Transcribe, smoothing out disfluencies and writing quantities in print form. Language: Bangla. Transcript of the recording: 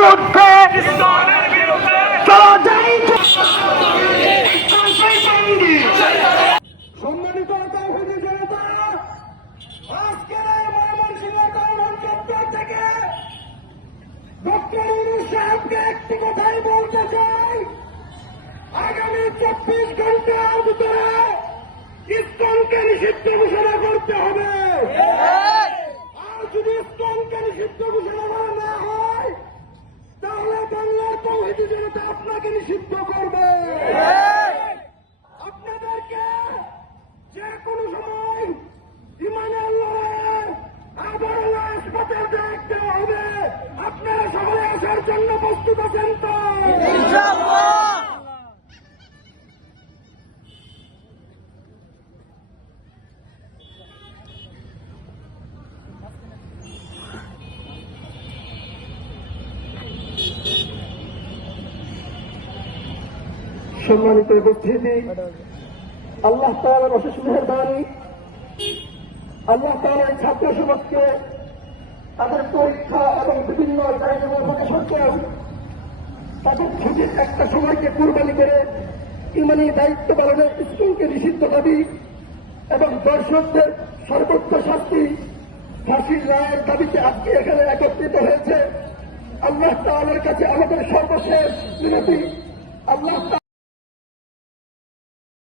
যুদ্ধে চলো যাই। সম্মানিত তৌহিদি জনতা, আজকের এই ময়মনসিংহ কারওয়ান চত্বর থেকে ডক্টর ইউনূস সাহেবকে একটি কথাই বলতে চাই, আগামী 24 ঘন্টার ভিতরে ইসকনকে নিষিদ্ধ ঘোষণা করতে হবে। আর যদি ইসকনকে নিষিদ্ধ ঘোষণা করা না হয়, তাহলে বাংলার তৌহিদি জনতা আপনাকে নিষিদ্ধ করবে। আপনাদেরকে যে কোনো সময় ইমানের লড়াইয়ে আবারও হাসপাতাল দেখতে হবে। আপনারা সকলে আসার জন্য প্রস্তুত আছেন তো? সম্মানিত উপস্থিতি, আল্লাহ তাআলার অশেষ মেহেরবানি, আল্লাহ তাআলা ছাত্র সমাজকে তাদের পরীক্ষা এবং বিভিন্ন প্রকাশকেও তাদের ছুটির একটা সময়কে কুরবানি করে ইমানি দায়িত্ব পালনে ইসকনকে নিষিদ্ধ দাবি এবং দর্শকদের সর্বোচ্চ শাস্তি ফাঁসির রায়ের দাবিতে আজকে এখানে একত্রিত হয়েছে। আল্লাহ তাআলার কাছে আমাদের সর্বশেষ বিনতি, আল্লাহ